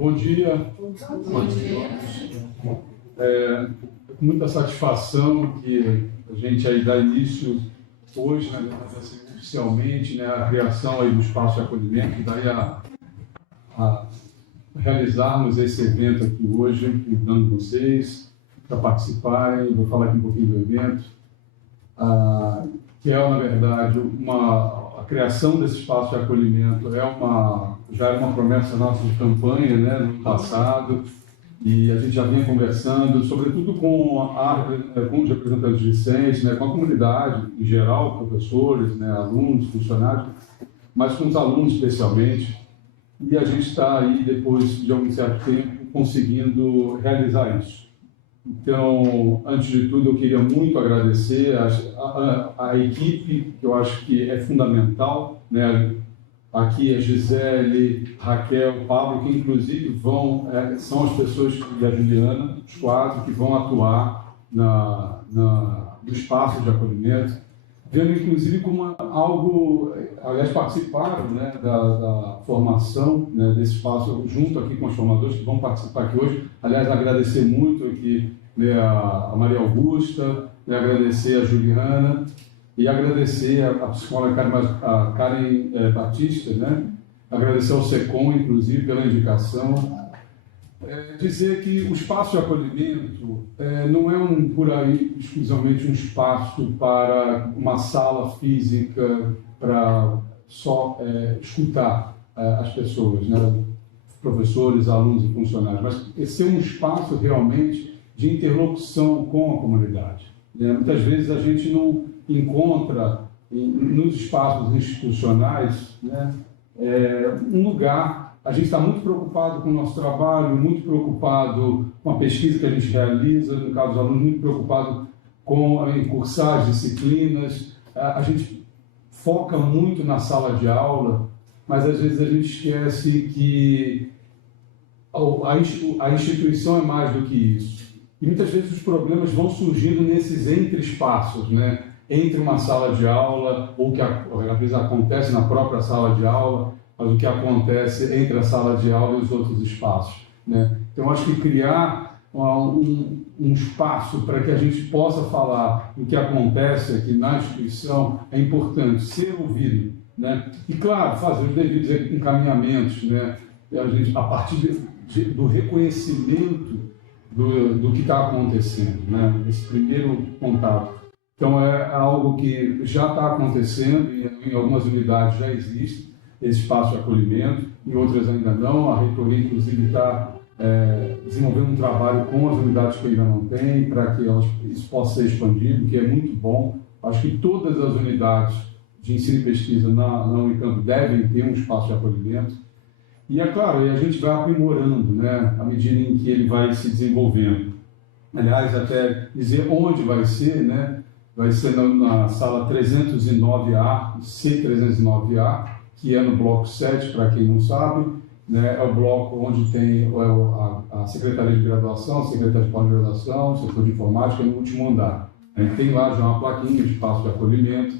Bom dia. Bom dia. É com muita satisfação que a gente aí dá início hoje, né, oficialmente, né, a criação aí do espaço de acolhimento, e daí a realizarmos esse evento aqui hoje, convidando vocês para participarem. Vou falar aqui um pouquinho do evento, que é, na verdade, a criação desse espaço de acolhimento já era uma promessa nossa de campanha, né, no passado, e a gente já vinha conversando, sobretudo com os representantes discentes, né, com a comunidade em geral, professores, né, alunos, funcionários, mas com os alunos especialmente, e a gente está aí, depois de algum certo tempo, conseguindo realizar isso. Então, antes de tudo, eu queria muito agradecer a equipe, que eu acho que é fundamental, né? Aqui a Gisele, Raquel, Pablo, que inclusive são as pessoas, e a Juliana, os quatro, que vão atuar no espaço de acolhimento, vendo inclusive como aliás, participaram, né, da formação, né, desse espaço, junto aqui com os formadores que vão participar aqui hoje. Aliás, agradecer muito aqui, né, a Maria Augusta, né, agradecer a Juliana, e agradecer a psicóloga Karen Batista, né? Agradecer ao SECOM, inclusive, pela indicação. Dizer que o espaço de acolhimento não é por aí exclusivamente um espaço para uma sala física para só escutar as pessoas, né? Professores, alunos e funcionários, mas ser um espaço realmente de interlocução com a comunidade, né? Muitas vezes a gente não encontra nos espaços institucionais, né, um lugar. A gente está muito preocupado com o nosso trabalho, muito preocupado com a pesquisa que a gente realiza, no caso dos alunos, muito preocupado em cursar as disciplinas. A gente foca muito na sala de aula, mas às vezes a gente esquece que a instituição é mais do que isso. E muitas vezes os problemas vão surgindo nesses entre-espaços, né? Entre uma sala de aula, ou que às vezes acontece na própria sala de aula, mas o que acontece entre a sala de aula e os outros espaços, né? Então, acho que criar um espaço para que a gente possa falar o que acontece aqui na instituição é importante, ser ouvido, né? E, claro, fazer os devidos encaminhamentos, né? A partir do reconhecimento do que está acontecendo, né? Esse primeiro contato. Então, é algo que já está acontecendo, e em algumas unidades já existe esse espaço de acolhimento, em outras ainda não. A reitoria, inclusive, está desenvolvendo um trabalho com as unidades que ainda não têm, para que isso possa ser expandido, que é muito bom. Acho que todas as unidades de ensino e pesquisa na Unicamp devem ter um espaço de acolhimento. E, é claro, a gente vai aprimorando, né, à medida em que ele vai se desenvolvendo. Aliás, até dizer onde vai ser, né? Vai ser na sala 309A, C309A, que é no bloco 7, para quem não sabe, né? É o bloco onde tem a Secretaria de Graduação, a Secretaria de Pós-Graduação, o setor de informática, no último andar. Tem lá já uma plaquinha de espaço de acolhimento.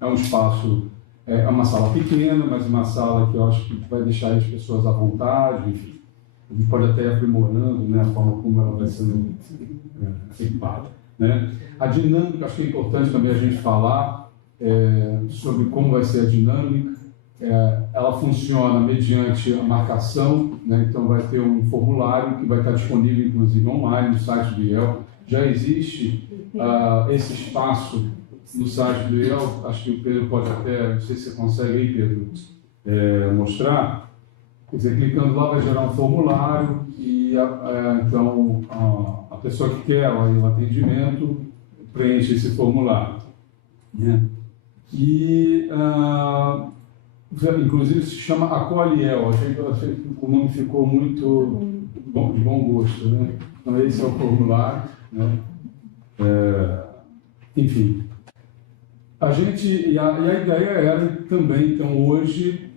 É um espaço, é uma sala pequena, mas uma sala que eu acho que vai deixar as pessoas à vontade, enfim. A gente pode até ir aprimorando, né, a forma como ela vai sendo equipada. Né? A dinâmica, acho que é importante também a gente falar sobre como vai ser a dinâmica. Ela funciona mediante a marcação, né? Então vai ter um formulário que vai estar disponível, inclusive, online no site do IEL. Já existe esse espaço no site do IEL, acho que o Pedro pode até, não sei se você consegue aí, Pedro, mostrar. Quer dizer, clicando lá vai gerar um formulário e então a pessoa que quer o atendimento preenche esse formulário, né? E inclusive se chama Acolhe-El. Achei que o nome ficou muito de bom gosto, né? Então esse é o formulário, né? Enfim, a ideia era também, então, hoje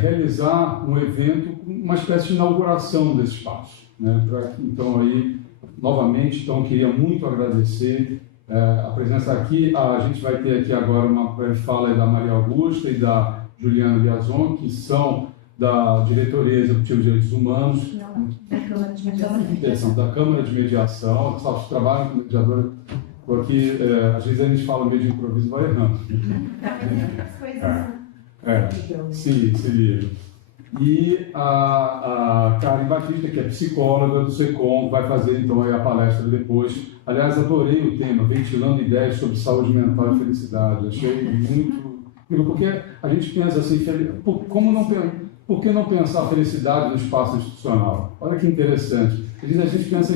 realizar um evento, uma espécie de inauguração desse espaço, né? Então aí novamente, então, queria muito agradecer a presença aqui. A gente vai ter aqui agora uma fala da Maria Augusta e da Juliana Biazon, que são da Diretoria Executiva de Direitos Humanos, Não, da Câmara de Mediação. da Câmara de Mediação, só trabalham com mediadora, porque às vezes a gente fala meio de improviso e vai errando. Sim, seria. E a Karen Batista, que é psicóloga do SECOM, vai fazer então aí a palestra depois. Aliás, adorei o tema, ventilando ideias sobre saúde mental e felicidade. Achei muito... Porque a gente pensa assim, por que não pensar a felicidade no espaço institucional? Olha que interessante. A gente pensa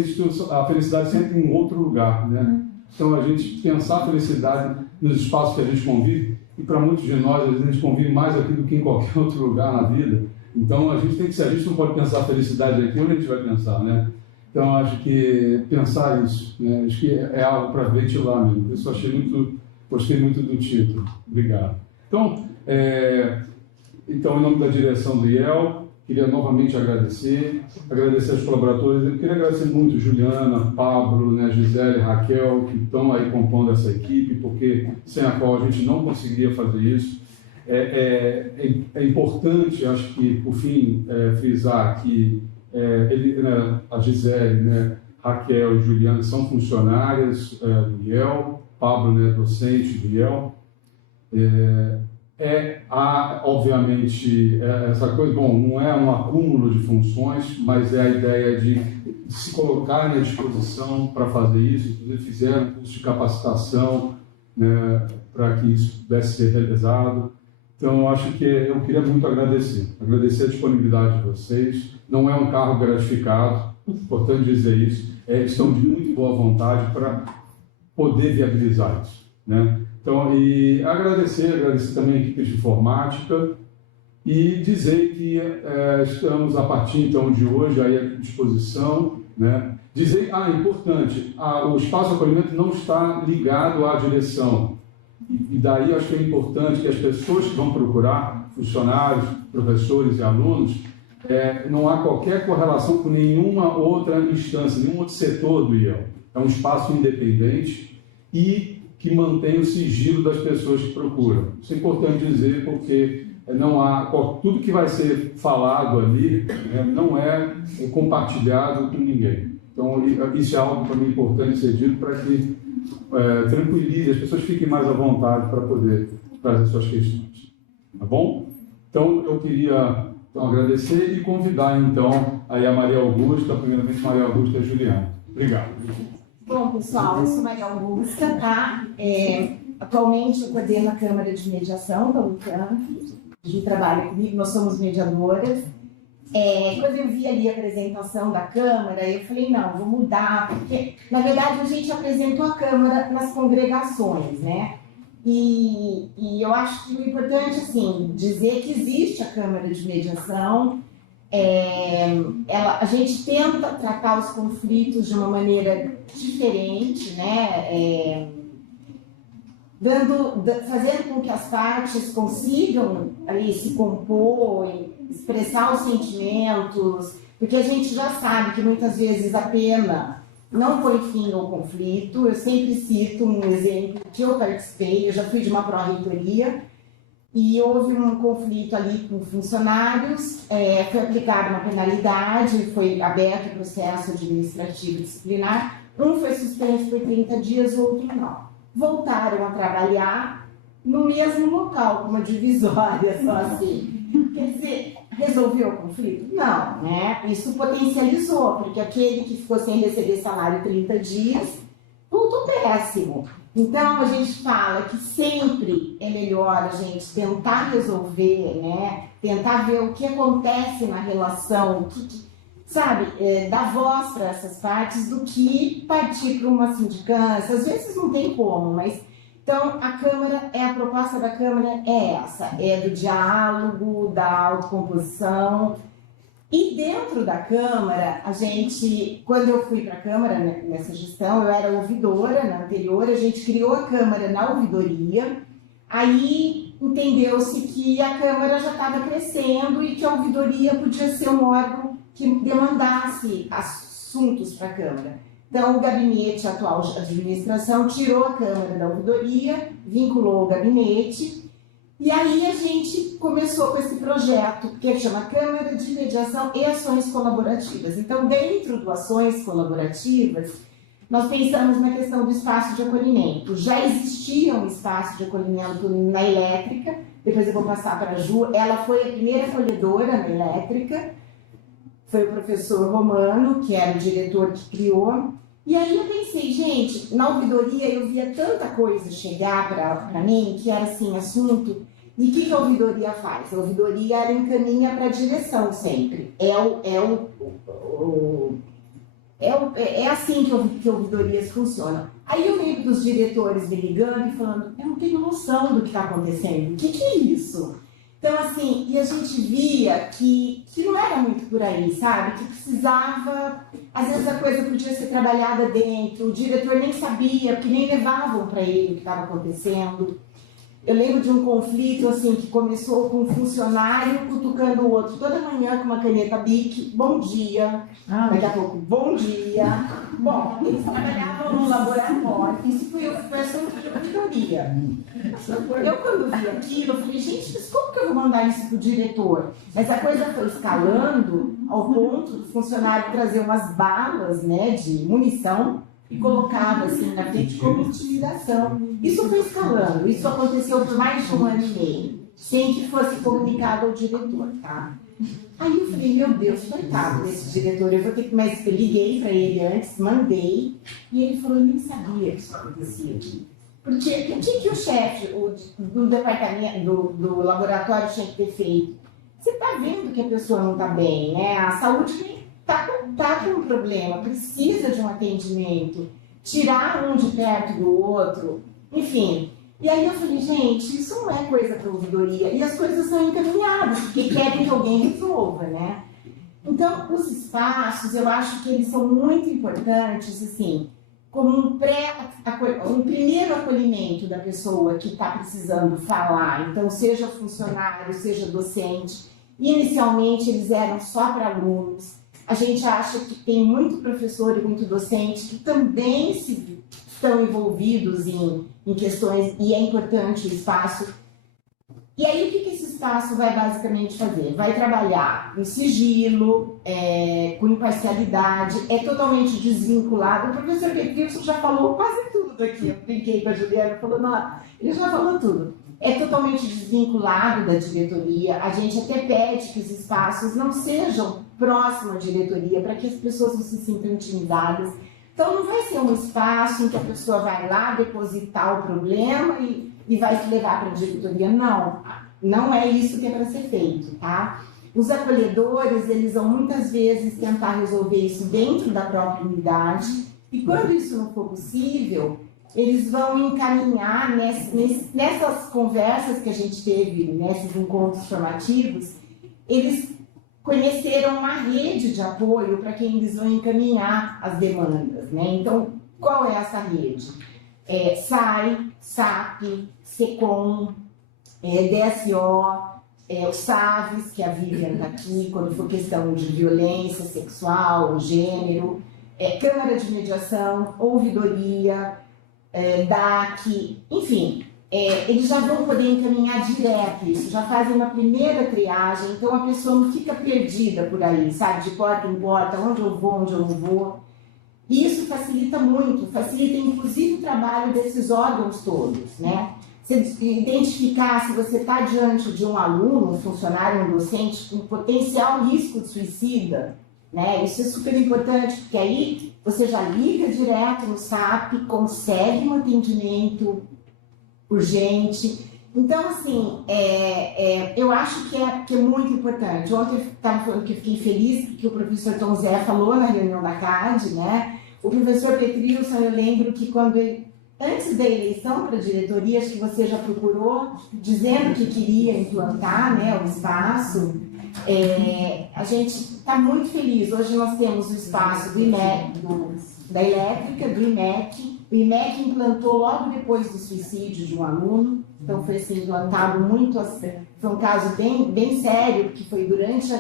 a felicidade sempre em outro lugar, né? Então, a gente pensar a felicidade nos espaços que a gente convive, e para muitos de nós, às vezes a gente convive mais aqui do que em qualquer outro lugar na vida. Então, a gente tem que ser, a gente não pode pensar a felicidade aqui, onde a gente vai pensar, né? Então, acho que pensar isso, né? Acho que é algo para ventilar mesmo. Por isso, gostei muito do título. Obrigado. Então, em nome da direção do IEL, queria novamente agradecer aos colaboradores. Eu queria agradecer muito Juliana, Pablo, né, Gisele, Raquel, que estão aí compondo essa equipe, porque sem a qual a gente não conseguiria fazer isso. É importante, acho que, por fim, frisar que a Gisele, né, Raquel e Juliana são funcionárias do IEL, Pablo, né, docente do IEL. Obviamente, essa coisa, bom, não é um acúmulo de funções, mas é a ideia de se colocarem à disposição para fazer isso. Inclusive, fizeram um curso de capacitação, né, para que isso pudesse ser realizado. Então, eu acho que eu queria muito agradecer a disponibilidade de vocês. Não é um cargo gratificado, importante dizer isso, estão de muito boa vontade para poder viabilizar isso, né? Então, e agradecer também a equipe de informática e dizer que estamos, a partir então de hoje, aí à disposição, né? Dizer, importante, o espaço de acolhimento não está ligado à direção. E daí acho que é importante que as pessoas que vão procurar, funcionários, professores e alunos, não há qualquer correlação com nenhuma outra instância, nenhum outro setor do IEL. É um espaço independente e que mantém o sigilo das pessoas que procuram. Isso é importante dizer, porque não há, tudo que vai ser falado ali não é compartilhado com ninguém. Então, isso é algo para mim importante ser dito, para que tranquilize, as pessoas fiquem mais à vontade para poder trazer suas questões. Tá bom? Então, eu queria agradecer e convidar, então, aí a Maria Augusta, primeiramente Maria Augusta e a Juliana. Obrigado. Bom, pessoal, eu sou Maria Augusta, tá? Atualmente eu coordeno a Câmara de Mediação da UFAM. A gente trabalha comigo, nós somos mediadoras. Quando eu vi ali a apresentação da Câmara, eu falei, não, vou mudar, porque, na verdade, a gente apresentou a Câmara nas congregações, né? E eu acho que o importante, assim, dizer que existe a Câmara de Mediação. A gente tenta tratar os conflitos de uma maneira diferente, né? Fazendo com que as partes consigam ali se compor, expressar os sentimentos, porque a gente já sabe que muitas vezes a pena não põe fim ao conflito. Eu sempre cito um exemplo que eu participei, eu já fui de uma pró-reitoria, e houve um conflito ali com funcionários, foi aplicada uma penalidade, foi aberto o processo administrativo disciplinar, um foi suspenso por 30 dias, o outro não. Voltaram a trabalhar no mesmo local, com uma divisória, só assim. Quer dizer, resolveu o conflito? Não, né? Isso potencializou, porque aquele que ficou sem receber salário 30 dias, tudo péssimo. Então, a gente fala que sempre é melhor a gente tentar resolver, né? Tentar ver o que acontece na relação, sabe, dar voz para essas partes, do que partir para uma sindicância. Às vezes não tem como, mas... Então, a proposta da Câmara é essa, do diálogo, da autocomposição. E dentro da Câmara, quando eu fui para a Câmara nessa gestão, eu era ouvidora, na anterior, a gente criou a Câmara na ouvidoria, aí entendeu-se que a Câmara já estava crescendo e que a ouvidoria podia ser um órgão que demandasse assuntos para a Câmara. Então, o gabinete atual de administração tirou a Câmara da ouvidoria, vinculou o gabinete, E aí a gente começou com esse projeto, que chama Câmara de Mediação e Ações Colaborativas. Então, dentro do Ações Colaborativas, nós pensamos na questão do espaço de acolhimento. Já existia um espaço de acolhimento na Elétrica, depois eu vou passar para a Ju. Ela foi a primeira acolhedora na Elétrica, foi o professor Romano, que era o diretor que criou. E aí eu pensei, gente, na ouvidoria eu via tanta coisa chegar para mim, que era assim, assunto. E o que a ouvidoria faz? A ouvidoria ela encaminha para a direção sempre. É assim que ouvidorias funcionam. Aí eu lembro dos diretores me ligando e falando, eu não tenho noção do que está acontecendo, o que é isso? Então, assim, e a gente via que não era muito por aí, sabe? Que precisava, às vezes a coisa podia ser trabalhada dentro, o diretor nem sabia, porque nem levavam para ele o que estava acontecendo. Eu lembro de um conflito, assim, que começou com um funcionário cutucando o outro toda manhã com uma caneta Bic, bom dia, daqui a pouco, bom dia. Bom, eles trabalhavam num laboratório, isso foi assunto de auditoria. Eu, quando vi aquilo, eu falei, gente, mas como que eu vou mandar isso pro diretor? Mas a coisa foi escalando ao ponto do funcionário trazer umas balas, né, de munição, e colocava assim na frente como intimidação. Isso foi escalando, isso aconteceu por mais de 1 ano e meio, sem que fosse comunicado ao diretor, tá? Aí eu falei, meu Deus, coitado desse diretor, eu vou ter que... Mas eu liguei para ele antes, mandei, e ele falou, eu nem sabia que isso acontecia aqui. Porque o que o chefe do departamento, do laboratório tinha que ter feito? Você está vendo que a pessoa não está bem, né? A saúde está com um problema, precisa de um atendimento, tirar um de perto do outro, enfim. E aí eu falei, gente, isso não é coisa para ouvidoria, e as coisas são encaminhadas, porque querem que alguém resolva, né? Então, os espaços, eu acho que eles são muito importantes, assim, como um primeiro acolhimento da pessoa que está precisando falar. Então, seja funcionário, seja docente. Inicialmente, eles eram só para alunos. A gente acha que tem muito professor e muito docente que também estão envolvidos em questões, e é importante o espaço. E aí, o que esse espaço vai basicamente fazer? Vai trabalhar em sigilo, com imparcialidade, é totalmente desvinculado. O professor Petrilson já falou quase tudo aqui. Eu brinquei com a Juliana, falou, não, ele já falou tudo. É totalmente desvinculado da diretoria. A gente até pede que os espaços não sejam próximos à diretoria, para que as pessoas não se sintam intimidadas. Então, não vai ser um espaço em que a pessoa vai lá depositar o problema e vai se levar para a diretoria. Não, não é isso que é para ser feito, tá? Os acolhedores, eles vão muitas vezes tentar resolver isso dentro da própria unidade, e quando isso não for possível, eles vão encaminhar nessas conversas que a gente teve, nesses encontros formativos, eles conheceram uma rede de apoio para quem eles vão encaminhar as demandas, né? Então, qual é essa rede? SAI, SAP, SECOM, DSO, o SAVES, que a Vivian está aqui, quando for questão de violência sexual, gênero, Câmara de Mediação, Ouvidoria, DAC, enfim, eles já vão poder encaminhar direto isso, já fazem uma primeira triagem, então a pessoa não fica perdida por aí, sabe, de porta em porta, onde eu vou, onde eu não vou. E isso facilita muito, facilita inclusive o trabalho desses órgãos todos, né? Você identificar se você está diante de um aluno, um funcionário, um docente com potencial risco de suicida, né? Isso é super importante, porque aí você já liga direto no SAP, consegue um atendimento urgente. Então, assim, eu acho que é muito importante. Ontem eu estava falando que eu fiquei feliz porque o professor Tom Zé falou na reunião da CAD, né? O professor Petrilson, eu lembro que quando antes da eleição para a diretoria, acho que você já procurou, dizendo que queria implantar, né, o espaço. A gente está muito feliz. Hoje nós temos o espaço do IMEC, da Elétrica, do IMEC. O IMEC implantou logo depois do suicídio de um aluno, então foi assim, implantado muito, foi um caso bem sério, porque foi durante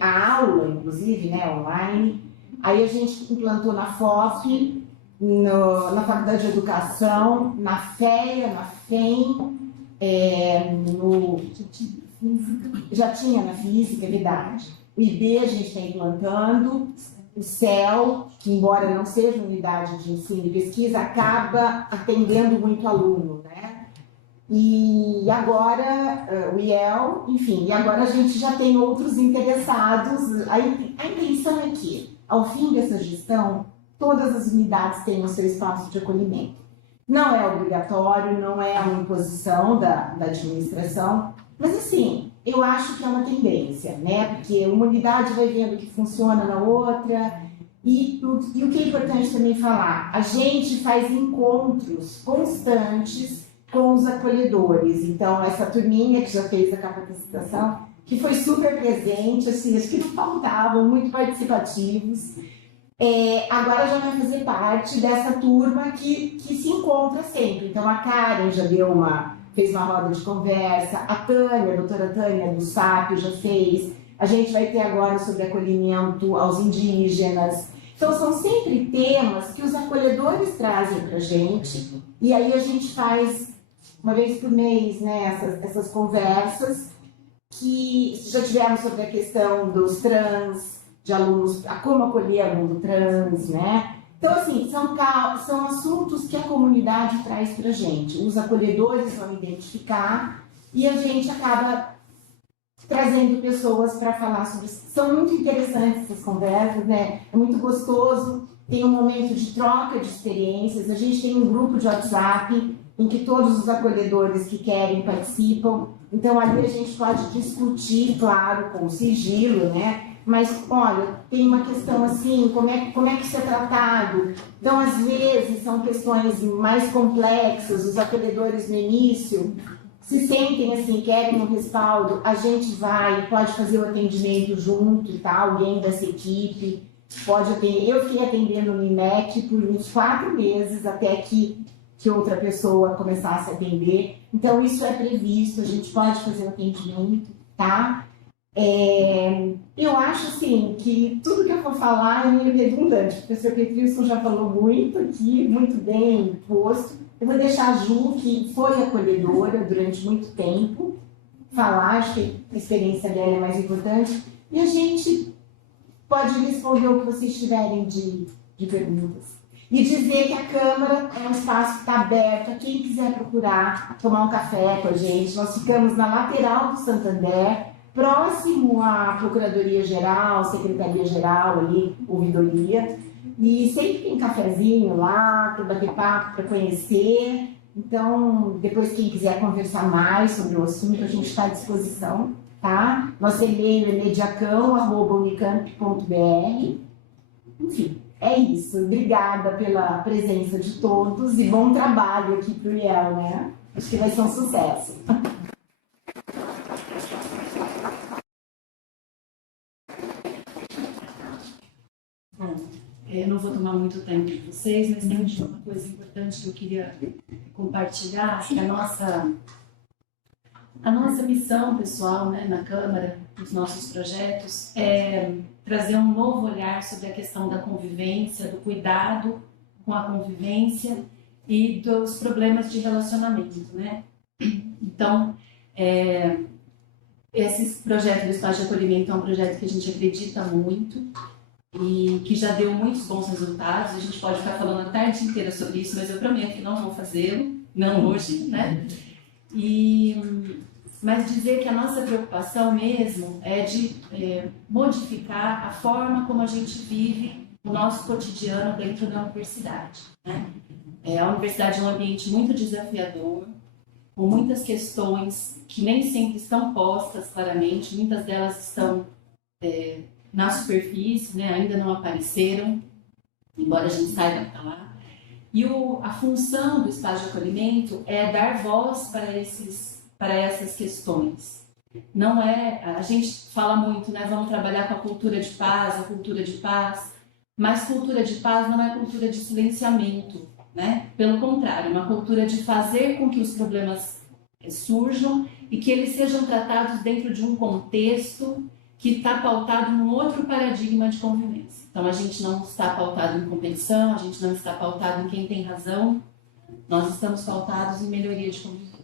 a aula, inclusive, né, online. Aí a gente implantou na FOF, na Faculdade de Educação, na FEA, na FEM, Já tinha na física, é verdade. O IB a gente está implantando, o CEL, que embora não seja unidade de ensino e pesquisa, acaba atendendo muito aluno, né? E agora, o IEL, enfim, e agora a gente já tem outros interessados. A intenção é que, ao fim dessa gestão, todas as unidades tenham seu espaço de acolhimento. Não é obrigatório, não é uma imposição da administração, mas assim, eu acho que é uma tendência, né? Porque uma unidade vai vendo que funciona na outra. E o que é importante também falar, a gente faz encontros constantes com os acolhedores. Então, essa turminha que já fez a capacitação, que foi super presente, assim, acho que não faltavam, muito participativos. Agora já vai fazer parte dessa turma que se encontra sempre. Então, a Karen já fez uma roda de conversa, a Tânia, a doutora Tânia do SAP já fez, a gente vai ter agora sobre acolhimento aos indígenas. Então, são sempre temas que os acolhedores trazem para a gente, e aí a gente faz, uma vez por mês, né, essas conversas, que já tivemos sobre a questão dos trans, de alunos, como acolher aluno trans, né? Então, assim, são assuntos que a comunidade traz para a gente. Os acolhedores vão identificar e a gente acaba trazendo pessoas para falar sobre isso. São muito interessantes essas conversas, né? É muito gostoso, tem um momento de troca de experiências. A gente tem um grupo de WhatsApp em que todos os acolhedores que querem participam. Então, ali a gente pode discutir, claro, com sigilo, né? Mas, olha, tem uma questão assim, como é que isso é tratado? Então, às vezes, são questões mais complexas, os acolhedores no início se sentem assim, querem um respaldo, a gente pode fazer o atendimento junto, tá? Alguém dessa equipe pode atender. Eu fiquei atendendo no IMEC por uns 4 meses, até que outra pessoa começasse a atender. Então, isso é previsto, a gente pode fazer o atendimento, tá? Eu acho assim que tudo que eu for falar é meio redundante. O professor Petrilson já falou muito aqui, muito bem posto. Eu vou deixar a Ju, que foi acolhedora durante muito tempo, falar, acho que a experiência dela é mais importante, e a gente pode responder o que vocês tiverem de perguntas. E dizer que a Câmara é um espaço que está aberto a quem quiser procurar, tomar um café com a gente. Nós ficamos na lateral do Santander, próximo à Procuradoria-Geral, Secretaria-Geral, ali, ouvidoria, e sempre tem cafezinho lá, para bater papo, para conhecer. Então, depois quem quiser conversar mais sobre o assunto, a gente está à disposição, tá? Nosso e-mail é mediacão@unicamp.br. Enfim, é isso. Obrigada pela presença de todos e bom trabalho aqui para o IEL, né? Acho que vai ser um sucesso. Bom, eu não vou tomar muito tempo de vocês, mas tem uma coisa importante que eu queria compartilhar, que a nossa missão pessoal, né, na Câmara, nos nossos projetos, é trazer um novo olhar sobre a questão da convivência, do cuidado com a convivência e dos problemas de relacionamento, né? Então, esse projeto do Espaço de Acolhimento é um projeto que a gente acredita muito e que já deu muitos bons resultados. A gente pode ficar falando a tarde inteira sobre isso, mas eu prometo que não vou fazê-lo, não hoje, né? Mas dizer que a nossa preocupação mesmo é de modificar a forma como a gente vive o nosso cotidiano dentro da universidade, né? A universidade é um ambiente muito desafiador, com muitas questões que nem sempre estão postas claramente, muitas delas estão na superfície, né? Ainda não apareceram, embora a gente saiba que está lá. E a função do espaço de acolhimento é dar voz para essas questões. Não a gente fala muito, né? Vamos trabalhar com a cultura de paz, mas cultura de paz não é cultura de silenciamento, né? Pelo contrário, é uma cultura de fazer com que os problemas surjam e que eles sejam tratados dentro de um contexto que está pautado num outro paradigma de convivência. Então, a gente não está pautado em competição, a gente não está pautado em quem tem razão, nós estamos pautados em melhoria de convivência.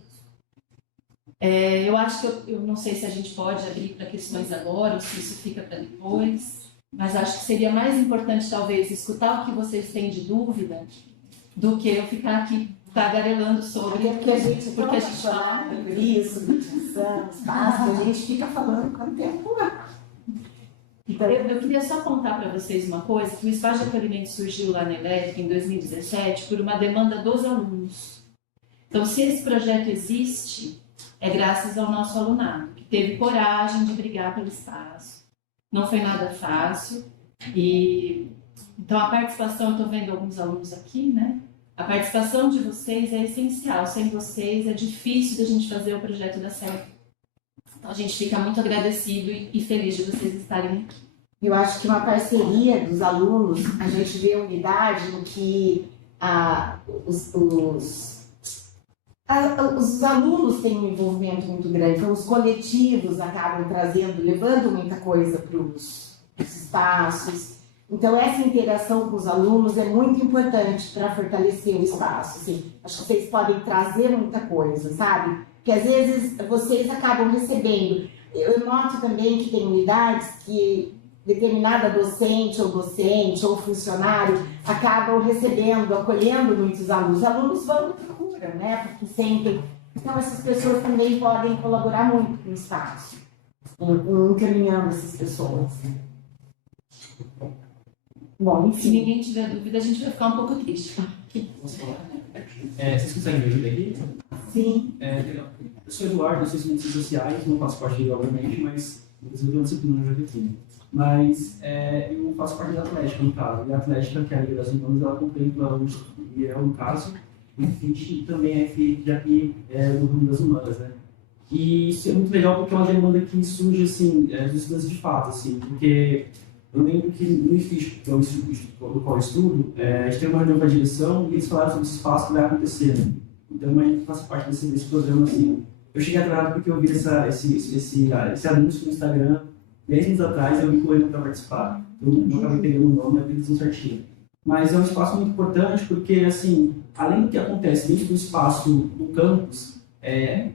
Eu acho que eu não sei se a gente pode abrir para questões agora ou se isso fica para depois, mas acho que seria mais importante talvez escutar o que vocês têm de dúvida do que eu ficar aqui tagarelando sobre. Porque a gente fala por isso, meditação, espaço, a gente fica falando quanto tempo. Então, Eu queria só contar para vocês uma coisa, que o Espaço de Acolhimento surgiu lá na Elétrica em 2017 por uma demanda dos alunos. Então, se esse projeto existe, é graças ao nosso alunado, que teve coragem de brigar pelo espaço. Não foi nada fácil. Então, a participação, eu estou vendo alguns alunos aqui, né? A participação de vocês é essencial. Sem vocês, é difícil da gente fazer o projeto dar certo. Então, a gente fica muito agradecido e feliz de vocês estarem aqui. eu acho que uma parceria dos alunos, a gente vê unidade no que os alunos têm um envolvimento muito grande, então os coletivos acabam trazendo, levando muita coisa para os espaços. Então essa interação com os alunos é muito importante para fortalecer o espaço. Assim, acho que vocês podem trazer muita coisa, sabe? Porque às vezes vocês acabam recebendo. Eu noto também que tem unidades que determinada docente ou funcionário acabam recebendo, acolhendo muitos alunos. Os alunos vão e procuram, né? Porque sentem. Então, essas pessoas também podem colaborar muito com o espaço, encaminhando essas pessoas. Bom, Se enfim. ninguém tiver dúvida, a gente vai ficar um pouco triste. Vocês conseguem me ajudar aqui? Sim. Legal. Eu sou Eduardo, eu sou ciências sociais, não faço parte dele, obviamente, mas eu desenvolvi uma disciplina no JPT. Mas eu faço parte da Atlética, no caso. E a Atlética, que é a Liga das Humanas, ela contempla o IEL, no caso, o FIT também é FIT, já que é do Rumo das Humanas, né? E isso é muito legal porque é uma demanda que surge, assim, dos estudantes de fato, assim, porque eu lembro que no IFIT, que é o instituto do qual eu estudo, a gente tem uma reunião com a direção e eles falaram sobre esse espaço que vai acontecer, né? Então, a gente faz parte desse programa, assim. Eu cheguei atrasado porque eu vi esse anúncio no Instagram 10 anos atrás, eu me correndo para participar. Eu não acabei pegando o nome e a apelidação certinho. Mas é um espaço muito importante porque, assim, além do que acontece dentro do espaço do campus,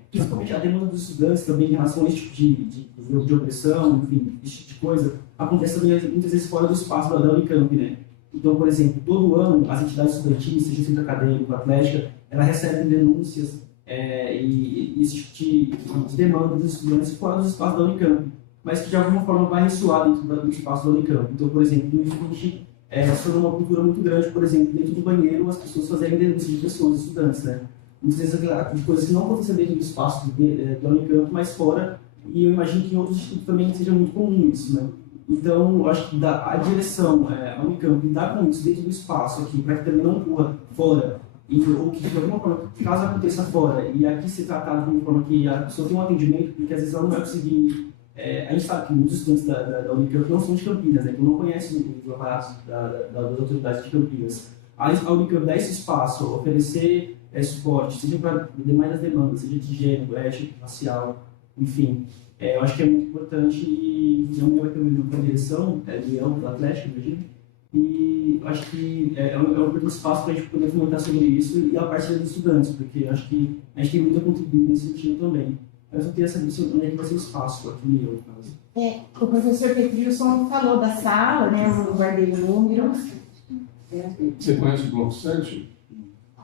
principalmente a demanda dos estudantes também em relação a esse tipo de opressão, enfim, esse tipo de coisa, acontece também muitas vezes fora do espaço da Unicamp, né? Então, por exemplo, todo ano as entidades estudantis, seja o centro acadêmico, a Atlética, ela recebe denúncias e esse tipo de demanda dos estudantes fora do espaço da Unicamp, mas que de alguma forma vai ressoar dentro do espaço da Unicamp. Então, por exemplo, no IFIT, se tornou uma cultura muito grande, por exemplo, dentro do banheiro, as pessoas fazerem denúncias de pessoas, estudantes, né? Muitas vezes coisas que não acontecem dentro do espaço da Unicamp, mas fora, e eu imagino que em outros institutos também seja muito comum isso, né? Então, eu acho que a direção, a Unicamp, lidar com isso dentro do espaço aqui, para que também não ocorra fora, ou que de alguma forma, caso aconteça fora, e aqui ser tratado de uma forma que a pessoa tem um atendimento, porque às vezes ela não vai conseguir. A gente sabe que muitos estudantes da Unicamp não são de Campinas, né, que não conhecem os aparatos das autoridades de Campinas. A Unicamp dá esse espaço, oferecer suporte, seja para demais demandas, seja de gênero, étnico, racial, enfim. Eu acho que é muito importante e não vai ter uma direção do Atlético, imagina. E acho que é um importante espaço para a gente poder comentar sobre isso e a parceria dos estudantes, porque acho que a gente tem muito a contribuir nesse sentido também. Eu só queria saber onde é que vai ser o espaço aqui no meu caso. O professor Petrilson falou da sala, né? Eu não guardei o número. Você conhece o Bloco 7?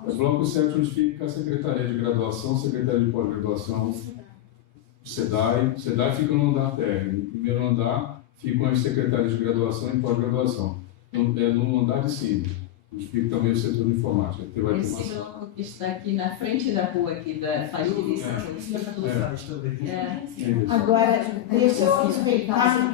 O Bloco 7 onde fica a Secretaria de Graduação, Secretaria de Pós-Graduação, SEDAI. SEDAI fica no andar térreo. No primeiro andar ficam as secretarias de graduação e pós-graduação. No andar de cima, onde fica também o setor de informática. Que vai está aqui na frente da rua aqui da Fagirista. Agora, deixa eu aproveitar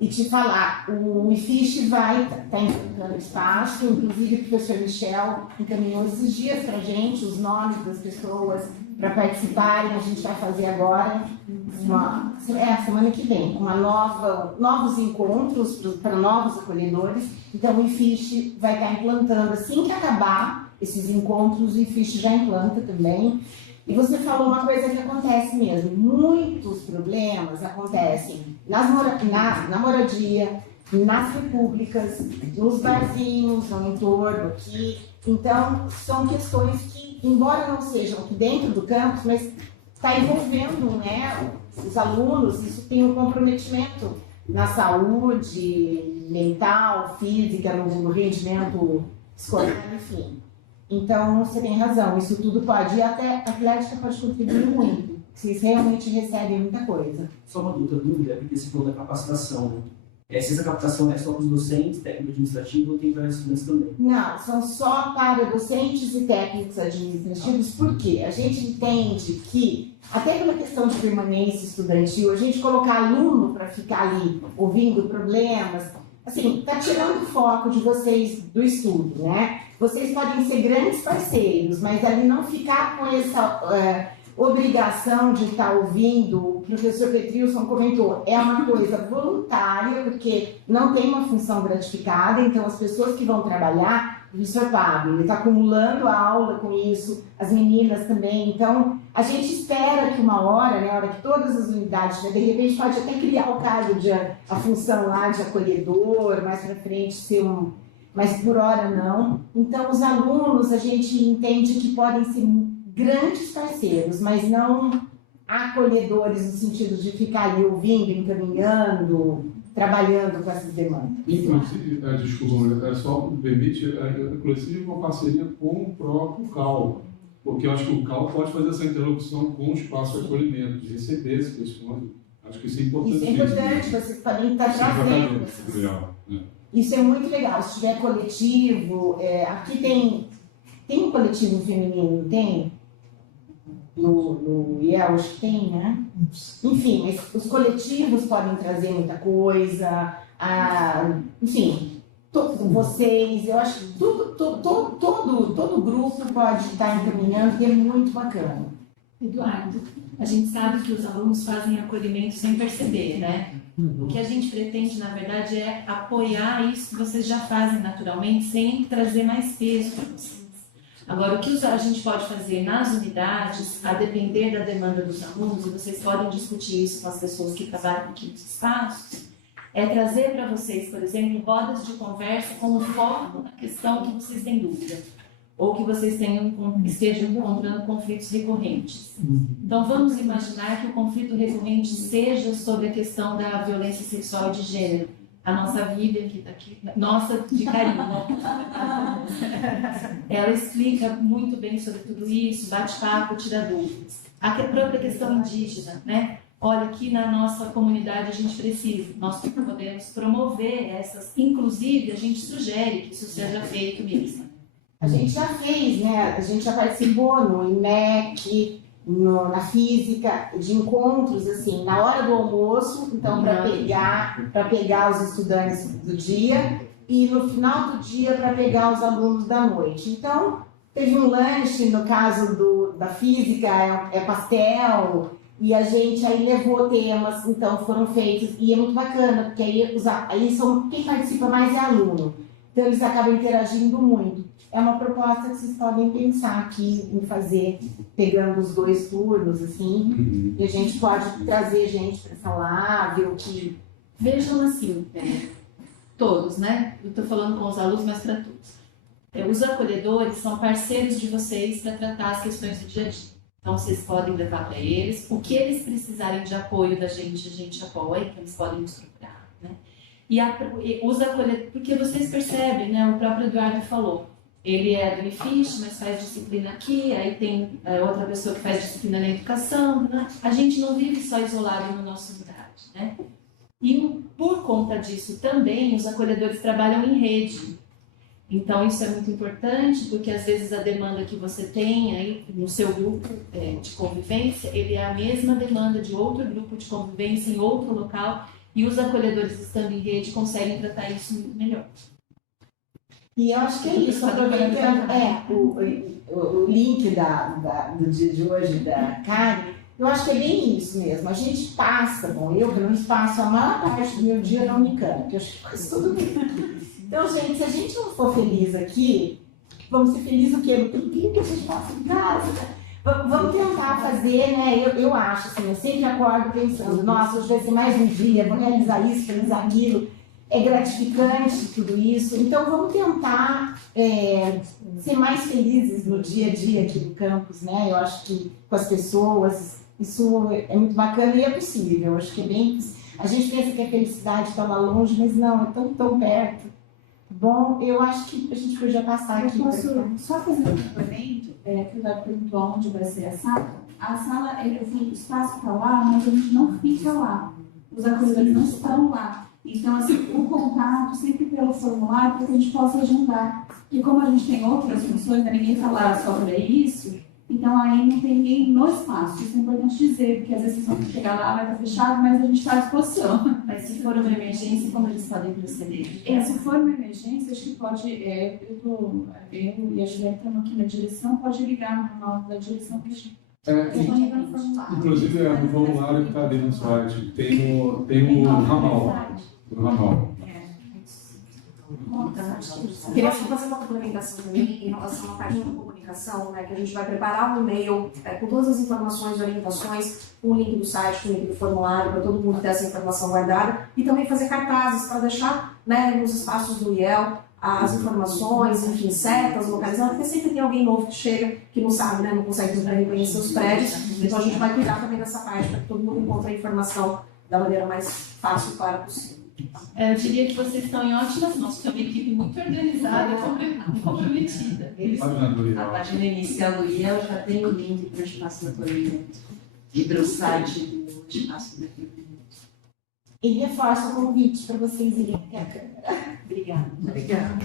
e te falar, o IFISH vai estar enfrentando espaço, inclusive o professor Michel encaminhou esses dias para a gente os nomes das pessoas para participarem. A gente vai fazer agora, semana que vem, novos encontros para novos acolhedores. Então o IFISH vai estar implantando, assim que acabar esses encontros, o IFISH já implanta também. E você falou uma coisa que acontece mesmo, muitos problemas acontecem na moradia, nas repúblicas, nos barzinhos, no entorno aqui. Então, são questões que embora não sejam aqui dentro do campus, mas está envolvendo, né, os alunos, isso tem um comprometimento na saúde mental, física, no rendimento escolar, enfim. Então, você tem razão, isso tudo pode, e até a Atlética pode contribuir muito, vocês realmente recebem muita coisa. Só uma dúvida, porque você falou da capacitação, né? Se essa captação é só para os docentes, técnico administrativo, ou tem para estudantes também? Não, são só para docentes e técnicos administrativos, porque a gente entende que, até pela questão de permanência estudantil, a gente colocar aluno para ficar ali ouvindo problemas, assim, está tirando o foco de vocês do estudo, né? Vocês podem ser grandes parceiros, mas ali não ficar com essa obrigação de estar ouvindo. O professor Petrilson comentou, é uma coisa voluntária, porque não tem uma função gratificada, então as pessoas que vão trabalhar, o professor Pablo, ele está acumulando a aula com isso, as meninas também, então a gente espera que uma hora, né, a hora que todas as unidades, né, de repente pode até criar o cargo de a função lá de acolhedor, mais para frente ser um, mas por hora não. Então os alunos a gente entende que podem ser grandes parceiros, mas não acolhedores no sentido de ficar ali ouvindo, encaminhando, trabalhando com essas demandas. Inclusive, desculpa, só me permite, inclusive uma parceria com o próprio CAL, porque eu acho que o CAL pode fazer essa interlocução com o espaço de acolhimento, de receber essas questões. Acho que isso é importante. Isso é importante, vocês podem estar trazendo. Isso é muito legal. Se tiver coletivo, aqui tem um coletivo feminino, tem? No IEL, acho que tem, né? Enfim, mas os coletivos podem trazer muita coisa, enfim, vocês, eu acho que todo grupo pode estar encaminhando e é muito bacana. Eduardo, a gente sabe que os alunos fazem acolhimento sem perceber, né? O que a gente pretende, na verdade, é apoiar isso que vocês já fazem naturalmente, sem trazer mais peso para vocês. Agora, o que a gente pode fazer nas unidades, a depender da demanda dos alunos, e vocês podem discutir isso com as pessoas que trabalham aqui nos espaços, é trazer para vocês, por exemplo, rodas de conversa com o foco na questão que vocês têm dúvida, ou que vocês estejam encontrando conflitos recorrentes. Então, vamos imaginar que o conflito recorrente seja sobre a questão da violência sexual e de gênero. A nossa Vivian, que está aqui, nossa de carinho, ela explica muito bem sobre tudo isso, bate papo, tira dúvidas. A própria questão indígena, né? Olha, aqui na nossa comunidade a gente precisa, nós podemos promover essas, inclusive a gente sugere que isso seja feito mesmo. A gente já fez, né? A gente já participou no IMEC, na física, de encontros, assim, na hora do almoço, então, para pegar os estudantes do dia, e no final do dia para pegar os alunos da noite. Então, teve um lanche, no caso da física, é pastel, e a gente aí levou temas, então foram feitos, e é muito bacana, porque aí quem participa mais é aluno, então eles acabam interagindo muito. É uma proposta que vocês podem pensar aqui em fazer, pegando os 2 turnos, assim, e a gente pode trazer gente para falar, ver o que... Vejam assim, todos, né? Eu estou falando com os alunos, mas para todos. Os acolhedores são parceiros de vocês para tratar as questões do dia a dia. Então, vocês podem levar para eles. O que eles precisarem de apoio da gente, a gente apoia, então eles podem nos procurar, né? E os acolhedores, porque vocês percebem, né? O próprio Eduardo falou. Ele é do IFISH, mas faz disciplina aqui, aí tem outra pessoa que faz disciplina na educação, né? A gente não vive só isolado na nossa unidade, né? E por conta disso também, os acolhedores trabalham em rede. Então isso é muito importante, porque às vezes a demanda que você tem aí no seu grupo de convivência, ele é a mesma demanda de outro grupo de convivência em outro local, e os acolhedores estando em rede conseguem tratar isso melhor. E eu acho que é isso, aproveitando o link do dia de hoje da Karen, eu acho que é bem isso mesmo. A gente passa, eu pelo menos passo a maior parte do meu dia na Unicamp, eu acho que faz tudo bem. Então, gente, se a gente não for feliz aqui, vamos ser felizes o quê? No tempinho que a gente passa em casa. Vamos tentar fazer, né? Eu acho, assim, eu sempre acordo pensando, nossa, hoje vai ser mais um dia, vou realizar isso, realizar aquilo. É gratificante tudo isso, então vamos tentar ser mais felizes no dia a dia aqui do campus, né? Eu acho que com as pessoas, isso é muito bacana e é possível. Eu acho que é bem. A gente pensa que a felicidade está lá longe, mas não, é tão perto. Bom, eu acho que a gente podia passar aqui. Eu posso só fazer um complemento? Que o Dado perguntou onde vai ser a sala. A sala, o espaço está lá, mas a gente não fica lá. Os acolhedores não estão lá. Então, assim, o contato sempre pelo formulário para que a gente possa agendar. E como a gente tem outras funções, né, ninguém está lá só para isso, então aí não tem ninguém no espaço. Isso é importante dizer, porque às vezes vocês vão chegar lá, vai estar fechado, mas a gente está à disposição. Mas se for uma emergência, como eles podem proceder? Se for uma emergência, acho que pode, eu e a Juliana estamos aqui na direção, pode ligar no nome da direção que a gente disponível no formulário. Inclusive, no formulário que está ali no site, tem o ramal. O ramal. Queria fazer uma complementação também em relação à parte da comunicação, né, que a gente vai preparar um e-mail com todas as informações e orientações, com o link do site, com o link do formulário, para todo mundo ter essa informação guardada, e também fazer cartazes para deixar, né, nos espaços do IEL as informações, enfim, setas, localizadas, porque sempre tem alguém novo que chega, que não sabe, né, não consegue reconhecer os prédios, então a gente vai cuidar também dessa parte, para que todo mundo encontre a informação da maneira mais fácil e clara possível. Eu diria que vocês estão em ótimas mãos, porque é uma equipe muito organizada e comprometida. A página inicial do IEL já tem o link para o espaço de acolhimento e para o site do espaço de acolhimento. E reforço o convite para vocês irem até a câmera. Obrigada. Obrigada.